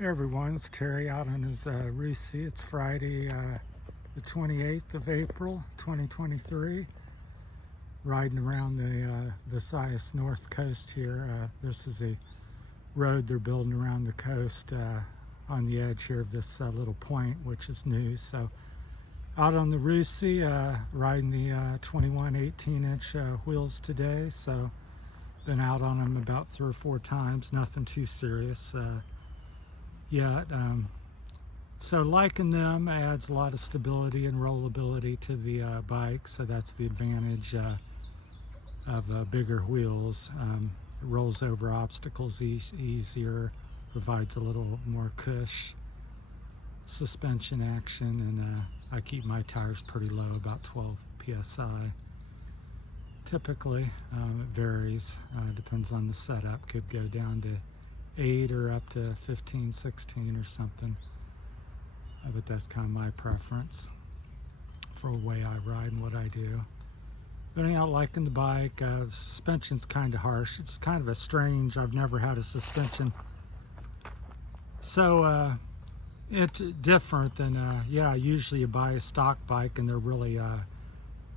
Hey everyone, it's Terry out on his Rusi. It's Friday, the 28th of April, 2023. Riding around the Visayas North Coast here. This is a road they're building around the coast on the edge here of this little point, which is new. So out on the Rusi, riding the 21 18-inch wheels today. So been out on them about 3 or 4 times, nothing too serious yet. So liking them adds a lot of stability and rollability to the bike, so that's the advantage of bigger wheels. It rolls over obstacles easier, provides a little more cush suspension action, and I keep my tires pretty low, about 12 psi. Typically, it varies, depends on the setup, could go down to 8 or up to 15, 16 or something. But that's kind of my preference for the way I ride and what I do. But anyhow, liking the bike. The suspension's kind of harsh. It's kind of a strange, I've never had a suspension so it's different than, usually you buy a stock bike and they're really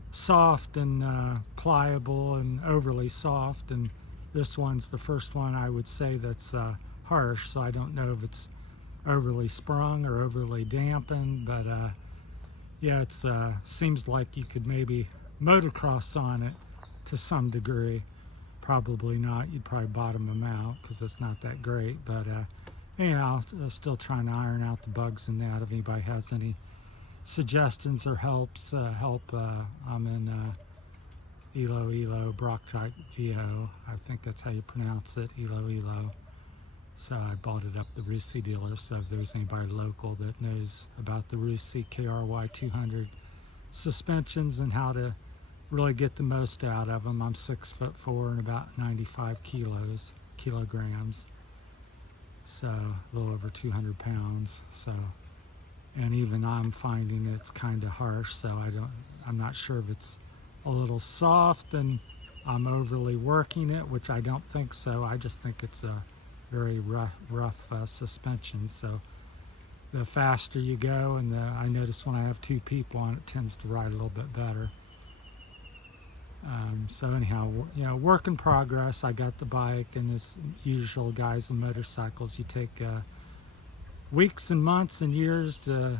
soft and pliable and overly soft, and this one's the first one I would say that's harsh, so I don't know if it's overly sprung or overly dampened, but yeah, it's seems like you could maybe motocross on it to some degree. Probably not. You'd probably bottom them out because it's not that great, but anyhow, still trying to iron out the bugs in that. If anybody has any suggestions or help, I'm in Iloilo, Barotac, Viejo. I think that's how you pronounce it, Iloilo. So I bought it up the Rusi dealer, so if there's anybody local that knows about the Rusi KRY 200 suspensions and how to really get the most out of them. I'm 6'4" and about 95 kilograms. So a little over 200 pounds. So, and even I'm finding it's kind of harsh, so I'm not sure if it's a little soft and I'm overly working it, which I don't think so. I just think it's a very rough suspension. So the faster you go, and I notice when I have 2 people on it, tends to ride a little bit better. So anyhow, work in progress. I got the bike, and as usual, guys and motorcycles, you take weeks and months and years to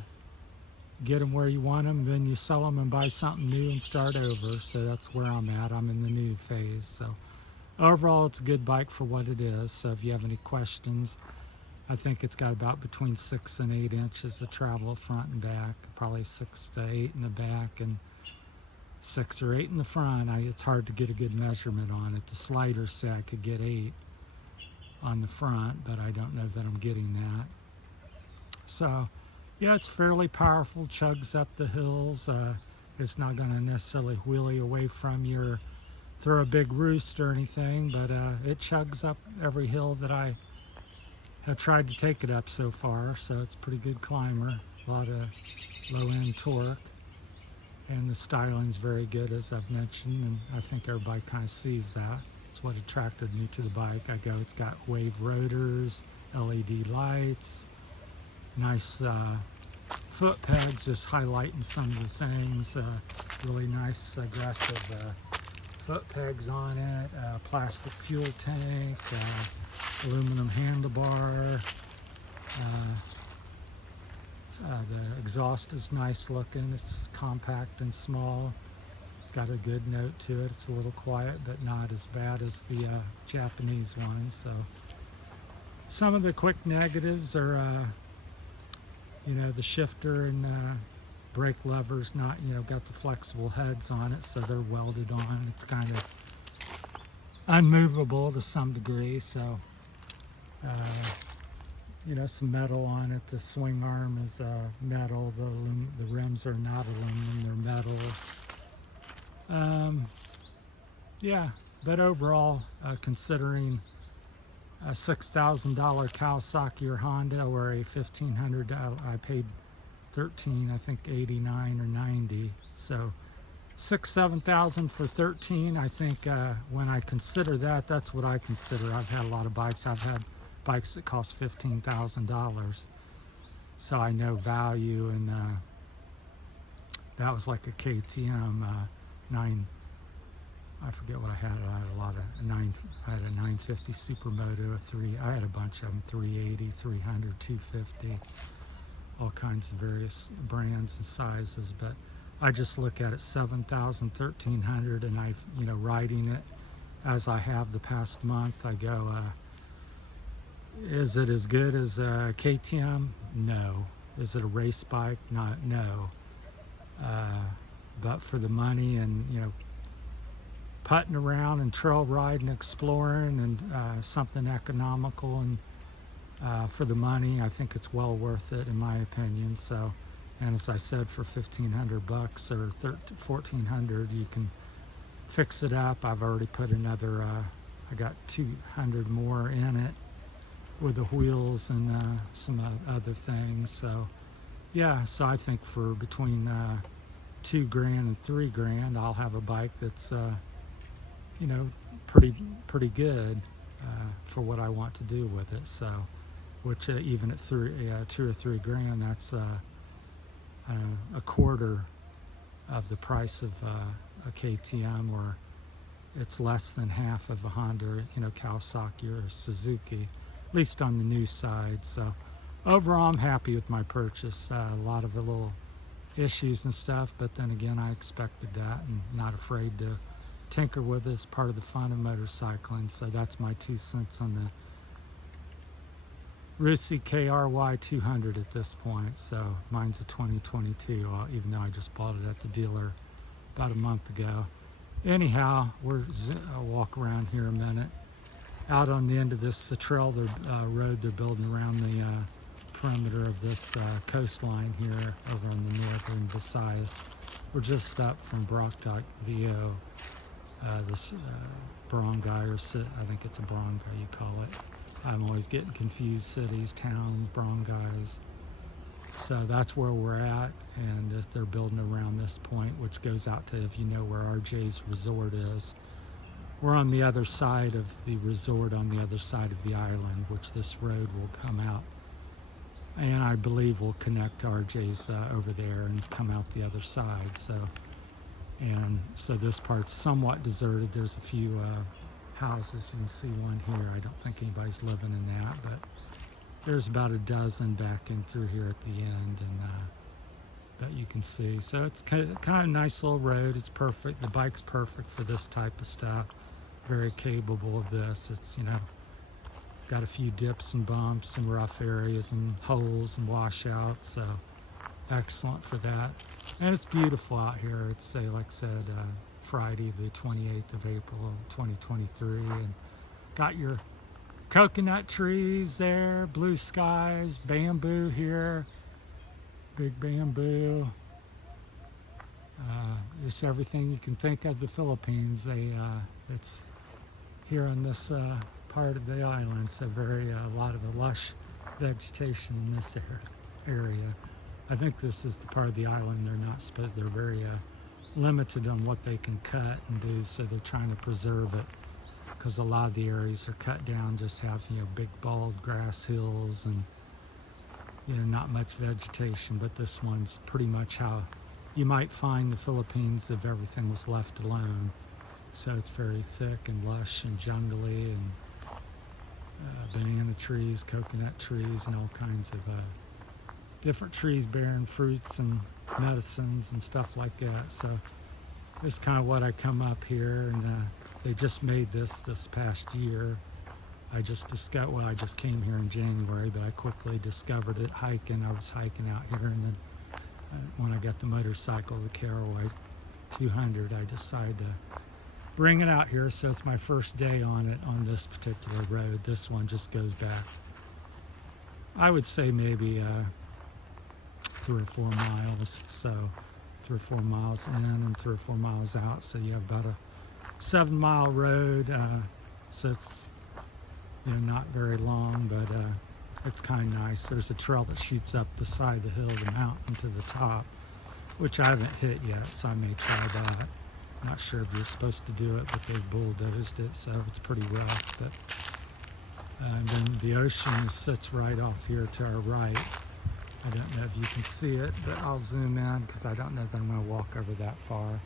get them where you want them, then you sell them and buy something new and start over. So that's where I'm at. I'm in the new phase. So overall, it's a good bike for what it is. So if you have any questions, I think it's got about between 6 and 8 inches of travel front and back, probably 6 to 8 in the back and 6 or 8 in the front. It's hard to get a good measurement on it. The sliders say I could get 8 on the front, but I don't know that I'm getting that. So yeah, it's fairly powerful, chugs up the hills. It's not going to necessarily wheelie away from you or throw a big roost or anything, but it chugs up every hill that I have tried to take it up so far. So it's a pretty good climber, a lot of low end torque, and the styling's very good, as I've mentioned, and I think everybody kind of sees that. It's what attracted me to the bike. It's got wave rotors, LED lights, nice foot pegs, just highlighting some of the things. Really nice aggressive foot pegs on it, plastic fuel tank, aluminum handlebar. The exhaust is nice looking. It's compact and small. It's got a good note to it. It's a little quiet, but not as bad as the Japanese ones. So some of the quick negatives are the shifter and brake levers not, got the flexible heads on it, so they're welded on. It's kind of unmovable to some degree, so some metal on it. The swing arm is metal. The rims are not aluminum, they're metal. Yeah, but overall, considering a $6,000 Kawasaki or Honda, or a $1,500, I paid 13, I think 89 or 90. So 7,000 for 13. I think when I consider that, that's what I consider. I've had a lot of bikes. I've had bikes that cost $15,000. So I know value, and that was like a KTM 9. I forget what I had. I had a lot of 9. I had a 950 Supermoto, a 3. I had a bunch of them: 380, 300, 250, all kinds of various brands and sizes. But I just look at it 7,000, 1,300, and I've, riding it as I have the past month. I go, is it as good as a KTM? No. Is it a race bike? Not. No. But for the money and putting around and trail riding, exploring, and something economical, and for the money, I think it's well worth it in my opinion. So, and as I said, for $1,500 or $1,400, you can fix it up. I've already put another. I got 200 more in it with the wheels and some other things. So, yeah. So I think for between $2,000 and $3,000, I'll have a bike that's pretty good for what I want to do with it. So, which even at $2,000 or $3,000, that's a quarter of the price of a KTM, or it's less than half of a Honda, Kawasaki or Suzuki, at least on the new side. So overall, I'm happy with my purchase. A lot of the little issues and stuff, but then again, I expected that, and not afraid to tinker with it. It's part of the fun of motorcycling. So that's my 2 cents on the Rusi KRY 200 at this point. So mine's a 2022, even though I just bought it at the dealer about a month ago. Anyhow, I'll walk around here a minute. Out on the end of this trail, the road they're building around the perimeter of this coastline here over on the northern Visayas. We're just up from Barotac, Viejo. This barangay, or I think it's a barangay you call it. I'm always getting confused: cities, towns, barangays. So that's where we're at, and they're building around this point, which goes out to, if you know where RJ's resort is. We're on the other side of the resort, on the other side of the island, which this road will come out, and I believe will connect RJ's over there and come out the other side. So this part's somewhat deserted. There's a few houses. You can see one here. I don't think anybody's living in that, but there's about a dozen back in through here at the end, and that you can see. So it's kind of a nice little road. It's perfect. The bike's perfect for this type of stuff. Very capable of this. It's got a few dips and bumps and rough areas and holes and washouts. So excellent for that. And it's beautiful out here. It's, like I said, Friday the 28th of April 2023, and got your coconut trees there, blue skies, bamboo here, big bamboo, just everything you can think of the Philippines. It's here on this part of the island, so a lot of lush vegetation in this area. I think this is the part of the island they're very limited on what they can cut and do, so they're trying to preserve it, because a lot of the areas are cut down, just have big bald grass hills and not much vegetation. But this one's pretty much how you might find the Philippines if everything was left alone. So it's very thick and lush and jungly, and banana trees, coconut trees, and all kinds of different trees bearing fruits and medicines and stuff like that. So this is kind of what I come up here, and they just made this past year. I just came here in January, but I quickly discovered it hiking. I was hiking out here, and then when I got the motorcycle, the KRY 200, I decided to bring it out here. So it's my first day on it, on this particular road. This one just goes back, I would say, maybe 3 or 4 miles. So 3 or 4 miles in and 3 or 4 miles out. So you have about a 7-mile road. So it's not very long, but it's kind of nice. There's a trail that shoots up the side of the hill of the mountain to the top, which I haven't hit yet, so I may try that. I'm not sure if you're supposed to do it, but they've bulldozed it, so it's pretty rough. But And then the ocean sits right off here to our right. I don't know if you can see it, but I'll zoom in because I don't know that I'm going to walk over that far.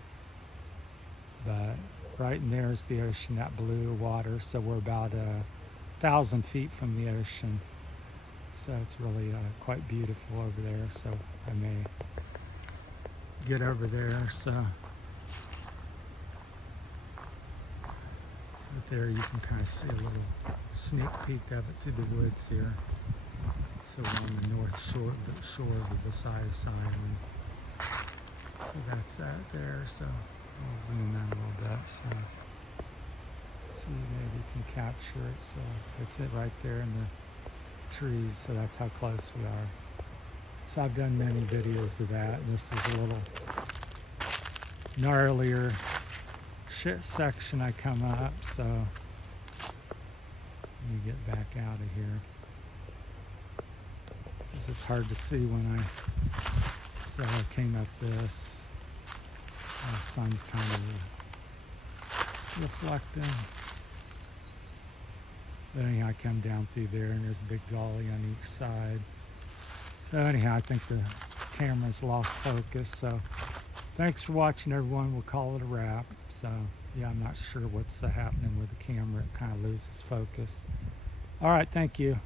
But right in there is the ocean, that blue water. So we're about 1,000 feet from the ocean. So it's really quite beautiful over there. So I may get over there. So right there you can kind of see a little sneak peek of it to the woods here. So we're on the north shore, the shore of the Visayas Island. So that's that there. So I'll zoom in a little bit. So maybe you can capture it. So it's it right there in the trees. So that's how close we are. So I've done many videos of that. And this is a little gnarlier section I come up. So let me get back out of here. Because it's hard to see when so I came up this. The sun's kind of reflecting. But anyhow, I come down through there and there's a big gully on each side. So anyhow, I think the camera's lost focus. So thanks for watching, everyone. We'll call it a wrap. So yeah, I'm not sure what's happening with the camera. It kind of loses focus. All right, thank you.